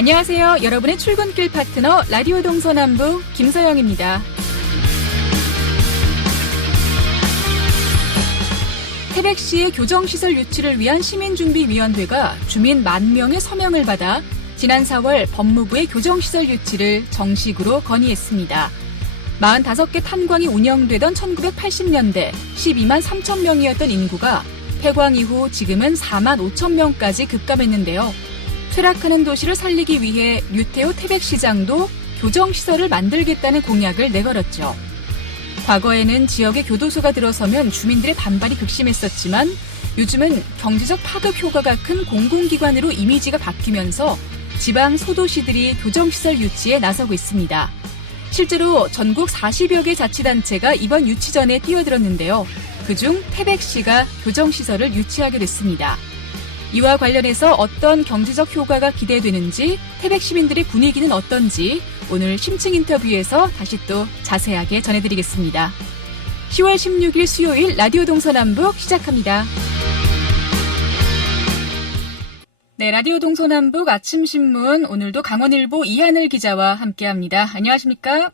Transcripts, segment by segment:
안녕하세요. 여러분의 출근길 파트너 라디오 동서남북 김서영입니다. 태백시의 교정시설 유치를 위한 시민준비위원회가 주민 10,000명의 서명을 받아 지난 4월 법무부의 교정시설 유치를 정식으로 건의했습니다. 45개 탄광이 운영되던 1980년대 12만 3천 명이었던 인구가 폐광 이후 지금은 4만 5천 명까지 급감했는데요. 쇠락하는 도시를 살리기 위해 류태호 태백시장도 교정시설을 만들겠다는 공약을 내걸었죠. 과거에는 지역에 교도소가 들어서면 주민들의 반발이 극심했었지만 요즘은 경제적 파급 효과가 큰 공공기관으로 이미지가 바뀌면서 지방 소도시들이 교정시설 유치에 나서고 있습니다. 실제로 전국 40여 개 자치단체가 이번 유치전에 뛰어들었는데요. 그중 태백시가 교정시설을 유치하게 됐습니다. 이와 관련해서 어떤 경제적 효과가 기대되는지, 태백 시민들의 분위기는 어떤지 오늘 심층 인터뷰에서 다시 또 자세하게 전해드리겠습니다. 10월 16일 수요일 라디오 동서남북 시작합니다. 네, 라디오 동서남북 아침신문 오늘도 강원일보 이하늘 기자와 함께합니다. 안녕하십니까?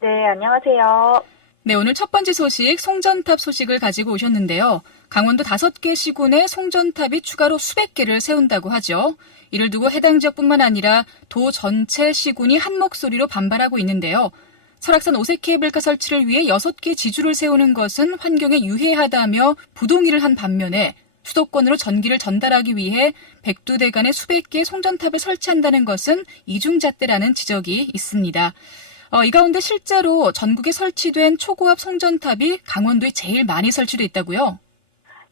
네, 안녕하세요. 네, 오늘 첫 번째 소식 송전탑 소식을 가지고 오셨는데요. 강원도 5개 시군에 송전탑이 추가로 수백 개를 세운다고 하죠. 이를 두고 해당 지역뿐만 아니라 도 전체 시군이 한 목소리로 반발하고 있는데요. 설악산 오색 케이블카 설치를 위해 6개 지주를 세우는 것은 환경에 유해하다며 부동의를 한 반면에 수도권으로 전기를 전달하기 위해 백두대간에 수백 개의 송전탑을 설치한다는 것은 이중잣대라는 지적이 있습니다. 이 가운데 실제로 전국에 설치된 초고압 송전탑이 강원도에 제일 많이 설치되어 있다고요?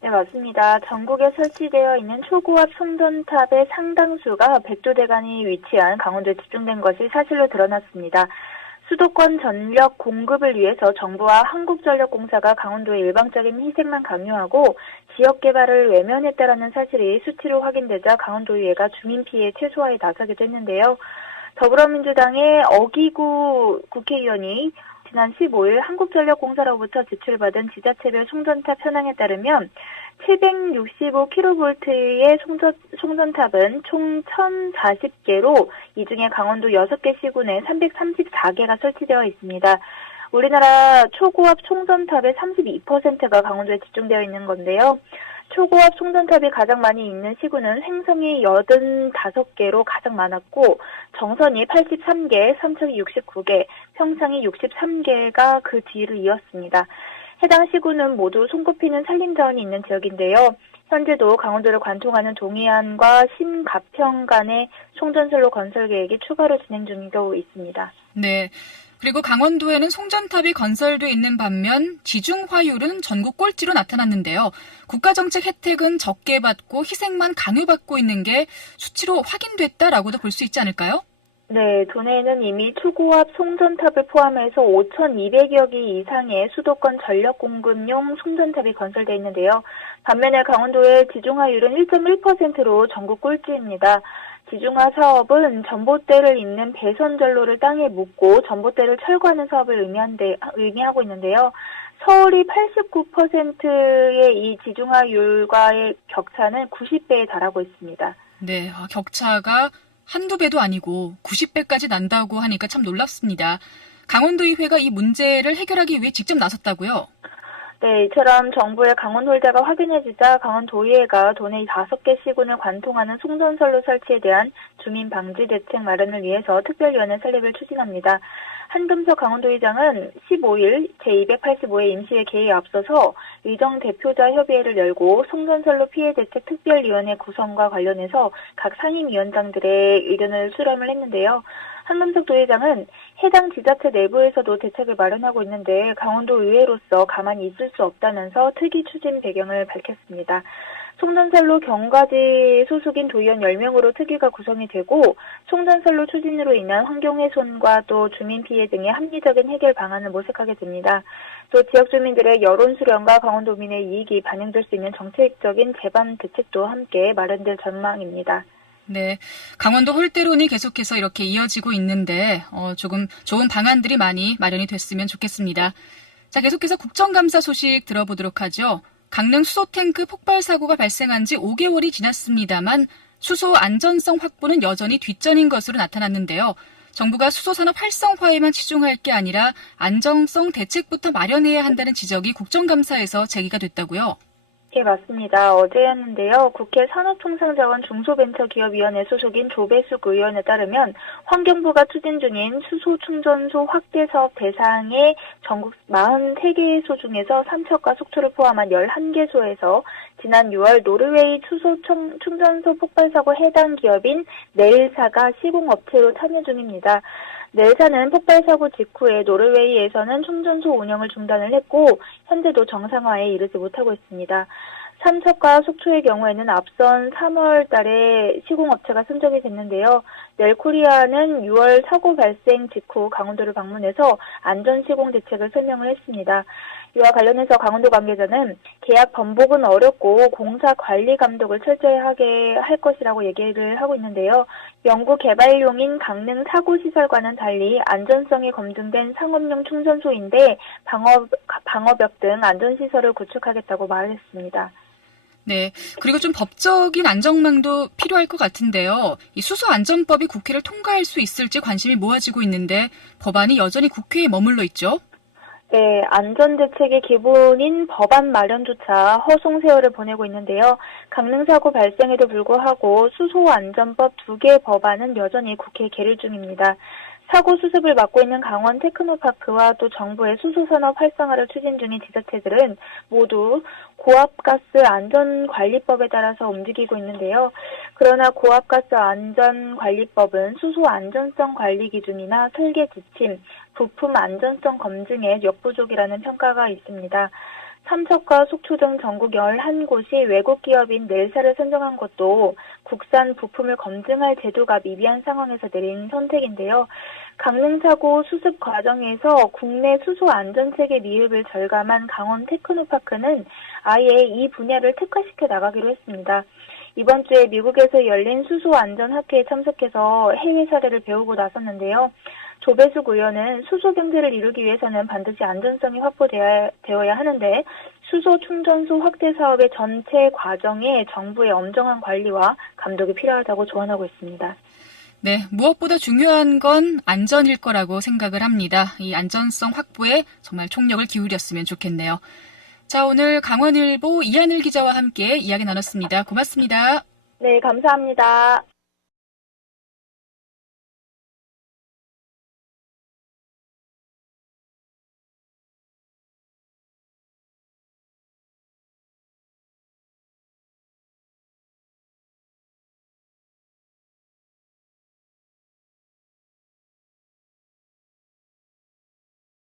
네, 맞습니다. 전국에 설치되어 있는 초고압 송전탑의 상당수가 백두대간이 위치한 강원도에 집중된 것이 사실로 드러났습니다. 수도권 전력 공급을 위해서 정부와 한국전력공사가 강원도의 일방적인 희생만 강요하고 지역 개발을 외면했다라는 사실이 수치로 확인되자 강원도의회가 주민 피해 최소화에 나서기도 했는데요. 더불어민주당의 어기구 국회의원이 지난 15일 한국전력공사로부터 제출받은 지자체별 송전탑 현황에 따르면 765kV의 송전탑은 총 1,040개로 이 중에 강원도 6개 시군에 334개가 설치되어 있습니다. 우리나라 초고압 송전탑의 32%가 강원도에 집중되어 있는 건데요. 초고압 송전탑이 가장 많이 있는 시군은 횡성이 85개로 가장 많았고 정선이 83개, 삼척이 69개, 평창이 63개가 그 뒤를 이었습니다. 해당 시군은 모두 손꼽히는 산림자원이 있는 지역인데요. 현재도 강원도를 관통하는 동해안과 신가평 간의 송전선로 건설 계획이 추가로 진행 중이고 있습니다. 네. 그리고 강원도에는 송전탑이 건설돼 있는 반면 지중화율은 전국 꼴찌로 나타났는데요. 국가정책 혜택은 적게 받고 희생만 강요받고 있는 게 수치로 확인됐다라고도 볼 수 있지 않을까요? 네, 도내에는 이미 초고압 송전탑을 포함해서 5,200여 개 이상의 수도권 전력 공급용 송전탑이 건설되어 있는데요. 반면에 강원도의 지중화율은 1.1%로 전국 꼴찌입니다. 지중화 사업은 전봇대를 잇는 배선전로를 땅에 묻고 전봇대를 철거하는 사업을 의미하고 있는데요. 서울이 89%의 이 지중화율과의 격차는 90배에 달하고 있습니다. 네, 격차가 한두 배도 아니고 90배까지 난다고 하니까 참 놀랍습니다. 강원도의회가 이 문제를 해결하기 위해 직접 나섰다고요? 네, 이처럼 정부의 강원 홀대가 확인해지자 강원도의회가 도내 5개 시군을 관통하는 송전선로 설치에 대한 주민 방지 대책 마련을 위해서 특별위원회 설립을 추진합니다. 한금석 강원도의장은 15일 제285회 임시회 개회에 앞서서 의정 대표자 협의회를 열고 송전선로 피해 대책 특별위원회 구성과 관련해서 각 상임위원장들의 의견을 수렴을 했는데요. 한금석 도의장은 해당 지자체 내부에서도 대책을 마련하고 있는데 강원도 의회로서 가만히 있을 수 없다면서 특위 추진 배경을 밝혔습니다. 송전선로 경과지 소속인 도의원 10명으로 특위가 구성이 되고 송전선로 추진으로 인한 환경훼손과 또 주민 피해 등의 합리적인 해결 방안을 모색하게 됩니다. 또 지역 주민들의 여론 수렴과 강원도민의 이익이 반영될 수 있는 정책적인 제반 대책도 함께 마련될 전망입니다. 네, 강원도 홀대론이 계속해서 이렇게 이어지고 있는데 조금 좋은 방안들이 많이 마련이 됐으면 좋겠습니다. 자, 계속해서 국정감사 소식 들어보도록 하죠. 강릉 수소탱크 폭발 사고가 발생한 지 5개월이 지났습니다만 수소 안전성 확보는 여전히 뒷전인 것으로 나타났는데요. 정부가 수소 산업 활성화에만 치중할 게 아니라 안정성 대책부터 마련해야 한다는 지적이 국정감사에서 제기가 됐다고요. 예, 맞습니다. 어제였는데요. 국회 산업통상자원 중소벤처기업위원회 소속인 조배숙 의원에 따르면 환경부가 추진 중인 수소 충전소 확대 사업 대상의 전국 43개소 중에서 삼척과 속초를 포함한 11개소에서 지난 6월 노르웨이 수소 충전소 폭발 사고 해당 기업인 네일사가 시공업체로 참여 중입니다. 네일사는 폭발 사고 직후에 노르웨이에서는 충전소 운영을 중단을 했고 현재도 정상화에 이르지 못하고 있습니다. 삼척과 속초의 경우에는 앞선 3월 달에 시공업체가 선정이 됐는데요. 넬코리아는 6월 사고 발생 직후 강원도를 방문해서 안전시공 대책을 설명을 했습니다. 이와 관련해서 강원도 관계자는 계약 번복은 어렵고 공사 관리 감독을 철저히 하게 할 것이라고 얘기를 하고 있는데요. 연구 개발용인 강릉 사고시설과는 달리 안전성이 검증된 상업용 충전소인데 방어벽 등 안전시설을 구축하겠다고 말했습니다. 네. 그리고 좀 법적인 안정망도 필요할 것 같은데요. 이 수소안전법이 국회를 통과할 수 있을지 관심이 모아지고 있는데 법안이 여전히 국회에 머물러 있죠. 네, 안전대책의 기본인 법안 마련조차 허송세월을 보내고 있는데요. 강릉사고 발생에도 불구하고 수소안전법 2개 법안은 여전히 국회에 계류 중입니다. 사고 수습을 맡고 있는 강원 테크노파크와 또 정부의 수소산업 활성화를 추진 중인 지자체들은 모두 고압가스 안전관리법에 따라서 움직이고 있는데요. 그러나 고압가스 안전관리법은 수소 안전성 관리 기준이나 설계 지침, 부품 안전성 검증에 역부족이라는 평가가 있습니다. 삼척과 속초 등 전국 11곳이 외국 기업인 넬사를 선정한 것도 국산 부품을 검증할 제도가 미비한 상황에서 내린 선택인데요. 강릉 사고 수습 과정에서 국내 수소 안전체계 미흡을 절감한 강원 테크노파크는 아예 이 분야를 특화시켜 나가기로 했습니다. 이번 주에 미국에서 열린 수소 안전 학회에 참석해서 해외 사례를 배우고 나섰는데요. 조배숙 의원은 수소 경제를 이루기 위해서는 반드시 안전성이 확보되어야 하는데 수소 충전소 확대 사업의 전체 과정에 정부의 엄정한 관리와 감독이 필요하다고 조언하고 있습니다. 네, 무엇보다 중요한 건 안전일 거라고 생각을 합니다. 이 안전성 확보에 정말 총력을 기울였으면 좋겠네요. 자, 오늘 강원일보 이하늘 기자와 함께 이야기 나눴습니다. 고맙습니다. 네, 감사합니다.